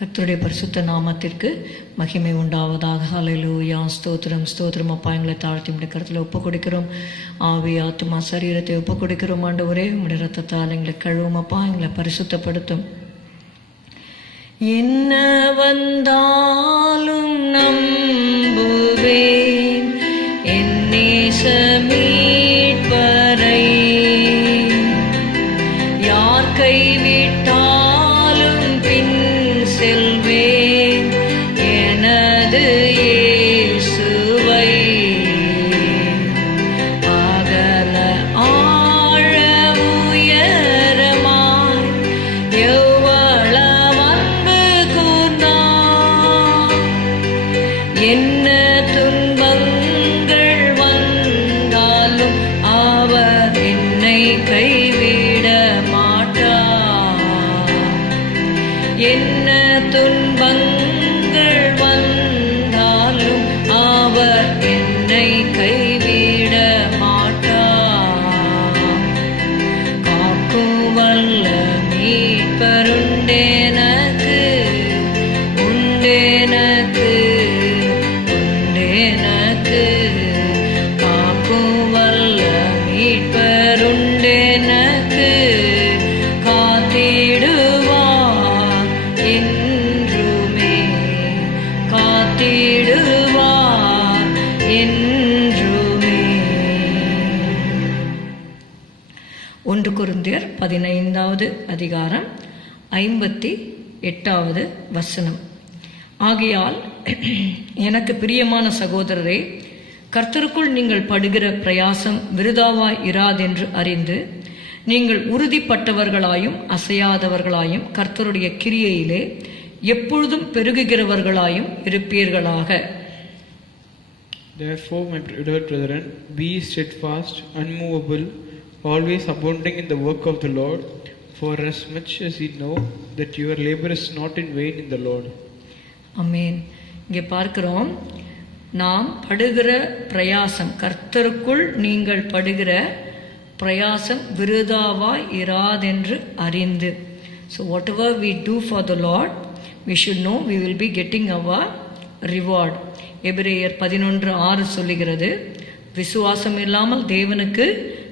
கர்த்தருடைய பரிசுத்த நாமத்திற்கு மகிமை உண்டாவதாக. ஹalleluya ஸ்தோத்திரம் ஸ்தோத்திரம். அப்பா எங்களை தாழ்த்தி உடைய கருத்தில் ஒப்பு கொடுக்கிறோம். ஆவி ஆத்மா சரீரத்தை ஒப்பு கொடுக்கிறோம் ஒரே உடைய ரத்தத்தால் எங்களை கழுவும் அப்பா. எங்களை பரிசுத்தப்படுத்தும். என்ன வந்தாலும் நம்புவேன். என்னே சமீ ஒன்று குருந்தியர் பதினைந்தாவது அதிகாரம் ஐம்பத்தி எட்டாவது வசனம். ஆகையால் எனக்கு பிரியமான சகோதரரே கர்த்தருக்குள் நீங்கள் படுகிற பிரயாசம் விருதாவாய் இராதென்று அறிந்து நீங்கள் உறுதிப்பட்டவர்களாயும் அசையாதவர்களாயும் கர்த்தருடைய கிரியையிலே எப்பொழுதும் பெருகுகிறவர்களாயும் இருப்பீர்களாக. Therefore, my beloved brethren, be steadfast, unmovable, always abounding in the work of the Lord, for as much as ye know that your labor is not in vain in the Lord. Amen இங்கே பார்க்கிறோம் நாம் படுகிற பிரயாசம் கர்த்தருக்குள் நீங்கள் படுகிற பிரயாசம் விருதாவாய் இராதென்று அறிந்து. So whatever we do for the lord we should know we will be getting our reward எபிரேயர் பதினொன்று ஆறு சொல்லுகிறது விசுவாசம் இல்லாமல் தேவனுக்கு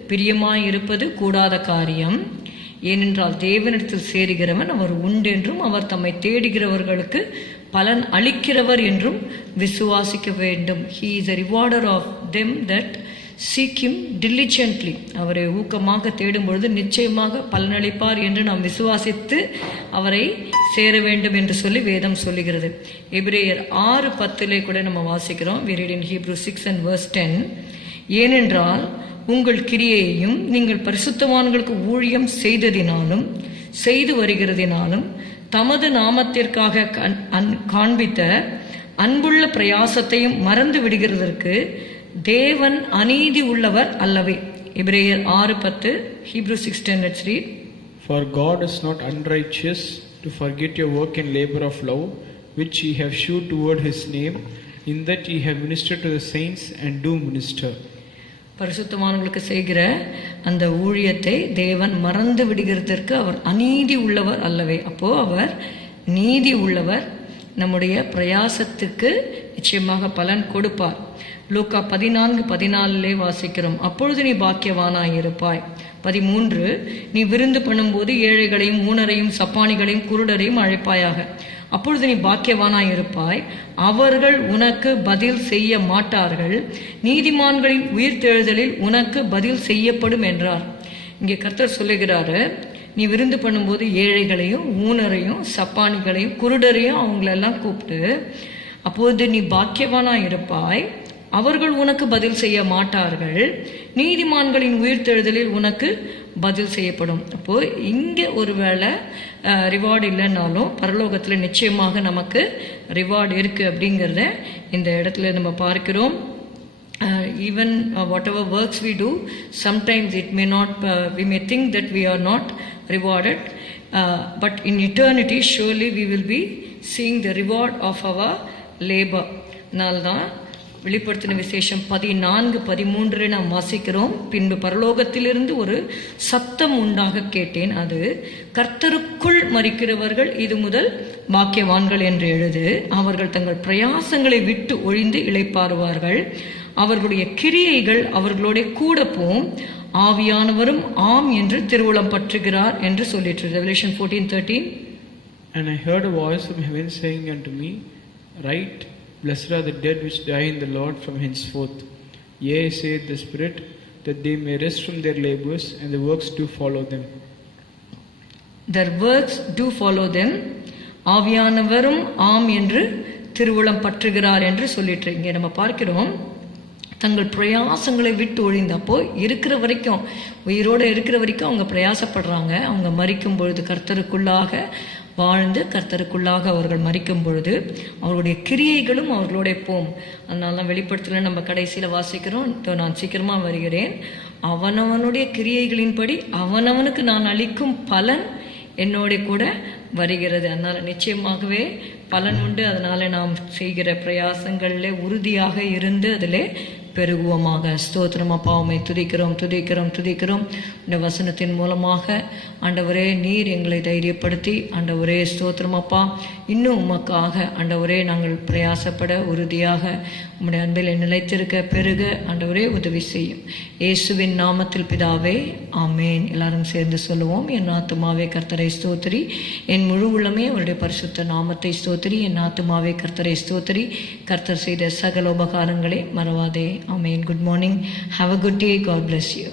பிரியமாயிருப்பது கூடாத காரியம். ஏனென்றால் தேவனிடத்தில் சேருகிறவன் அவர் உண்டு என்றும் அவர் தம்மை தேடுகிறவர்களுக்கு பலன் அளிக்கிறவர் என்றும் விசுவாசிக்க வேண்டும். He is a rewarder of them that seek him diligently அவரை ஊக்கமாக தேடும் பொழுது நிச்சயமாக பலனளிப்பார் என்று நாம் விசுவாசித்து அவரை சேர வேண்டும் என்று சொல்லி வேதம் சொல்லுகிறது. எபிரேயர் ஆறு பத்திலே கூட நம்ம வாசிக்கிறோம். We read in six and verse ten ஏனென்றால் உங்கள் கிரியையையும் நீங்கள் பரிசுத்தவான்களுக்கு ஊழியம் செய்ததினாலும் செய்து வருகிறதினாலும் தமது நாமத்திற்காக அன்- காண்பித்த அன்புள்ள பிரயாசத்தையும் மறந்து விடுகிறதற்கு தேவன் அநீதி உள்ளவர் அல்லவே இப்ரேயர் ஆறு பத்து Hebrew six ten let's read is not unrighteous to unrighteous to forget your work and labor of love, which ye have shewed toward his name, in that ye have ministered to the saints and do minister. பரிசுத்தமானவர்களுக்கு செய்கிற அந்த ஊழியத்தை தேவன் மறந்து விடுகிறதற்கு அவர் அநீதி உள்ளவர் அல்லவே. அப்போ அவர் நீதி உள்ளவர். நம்முடைய பிரயாசத்துக்கு நிச்சயமாக பலன் கொடுப்பார். லூக்கா பதினான்கு பதினாலிலே வாசிக்கிறோம். அப்பொழுது நீ பாக்கியவானாய் இருப்பாய் பதிமூன்று நீ விருந்து பண்ணும்போது ஏழைகளையும் ஊனரையும் சப்பானிகளையும் குருடரையும் அழைப்பாயாக. அப்பொழுது நீ பாக்கியவானாய் இருப்பாய். அவர்கள் உனக்கு பதில் செய்ய மாட்டார்கள். நீதிமான்களின் உயிர்த்தெழுதலில் உனக்கு பதில் செய்யப்படும் என்றார். இங்கே கர்த்தர் சொல்லுகிறாரு நீ விருந்து பண்ணும்போது ஏழைகளையும் ஊனரையும் சப்பானிகளையும் குருடரையும் அவங்களெல்லாம் கூப்பிட்டு அப்போது நீ பாக்கியவானாக இருப்பாய். அவர்கள் உனக்கு பதில் செய்ய மாட்டார்கள். நீதிமான்களின் உயிர்த்தெழுதலில் உனக்கு பதில் செய்யப்படும். அப்போ இங்கே ஒருவேளை ரிவார்டு இல்லைன்னாலும் பரலோகத்தில் நிச்சயமாக நமக்கு ரிவார்டு இருக்கு அப்படிங்கிறத இந்த இடத்துல நம்ம பார்க்கிறோம். uh, even uh, whatever works we do sometimes it may not uh, we may think that we are not rewarded. uh, but in eternity surely we will be seeing the reward of our labor. அதனால்தான் வெளிப்படுத்தின விசேஷம் பதினான்கு பதிமூன்று நாம் வாசிக்கிறோம். பின்பு பரலோகத்திலிருந்து ஒரு சத்தம் உண்டாக கேட்டேன். அது கர்த்தருக்குள் மறிக்கிறவர்கள் இது முதல் பாக்கியவான்கள் என்று எழுது. அவர்கள் தங்கள் பிரயாசங்களை விட்டு ஒழிந்து இழைப்பாருவார்கள் அவர்களுடைய கிரியைகள் அவர்களோட கூட போம். ஆவியானவரும் ஆம் என்று திருவுளம் பற்றுகிறார் என்று சொல்லிட்டு revelation fourteen thirteen And I heard a voice from heaven saying unto me, Write, Blessed are the dead which die in the Lord from henceforth. Yea, saith the Spirit, that they may rest from their labors, and the works do follow them. their works do follow them ஆவியானவரும் ஆம் என்று திருவுளம் பற்றுகிறார் என்று சொல்லிட்டு இங்கே நம்ம பார்க்கிறோம் தங்கள் பிரயாசங்களை விட்டு ஒழிந்தப்போ இருக்கிற வரைக்கும் உயிரோடு இருக்கிற வரைக்கும் அவங்க பிரயாசப்படுறாங்க அவங்க மறிக்கும் பொழுது கர்த்தருக்குள்ளாக வாழ்ந்து கர்த்தருக்குள்ளாக அவர்கள் மறிக்கும் பொழுது அவர்களுடைய கிரியைகளும் அவர்களோட போம். அதனால தான் வெளிப்படுத்தல நம்ம கடைசியில் வாசிக்கிறோம். இதோ நான் சீக்கிரமாக வருகிறேன். அவனவனுடைய கிரியைகளின்படி அவனவனுக்கு நான் அளிக்கும் பலன் என்னோட கூட வருகிறது. அதனால் நிச்சயமாகவே பலன் உண்டு. அதனால் நாம் செய்கிற பிரயாசங்களில் உறுதியாக இருந்து அதில் பெருகுவோமாக. ஸ்தோத்திரம் அப்பா துதிக்கிறோம் துதிக்கிறோம் துதிக்கிறோம். இந்த வசனத்தின் மூலமாக ஆண்டவரே நீர் எங்களை தைரியப்படுத்தி ஆண்டவரே ஸ்தோத்திரம் அப்பா. இன்னும் உமக்காக ஆண்டவரே நாங்கள் பிரயாசப்பட உறுதியாக உம்முடைய அன்பில் நிலைத்திருக்க பெருக ஆண்டவரே உதவி செய்யும். இயேசுவின் நாமத்தில் பிதாவே ஆமேன். எல்லாரும் சேர்ந்து சொல்லுவோம் என் ஆத்துமாவே கர்த்தரை ஸ்தோத்திரி. என் முழு உள்ளமே அவருடைய பரிசுத்த நாமத்தை ஸ்தோத்திரி. என் ஆத்துமாவே கர்த்தரை ஸ்தோத்திரி. கர்த்தர் செய்த சகல உபகாரங்களை மறவாதே. Amen. Good morning. Have a good day. God bless you.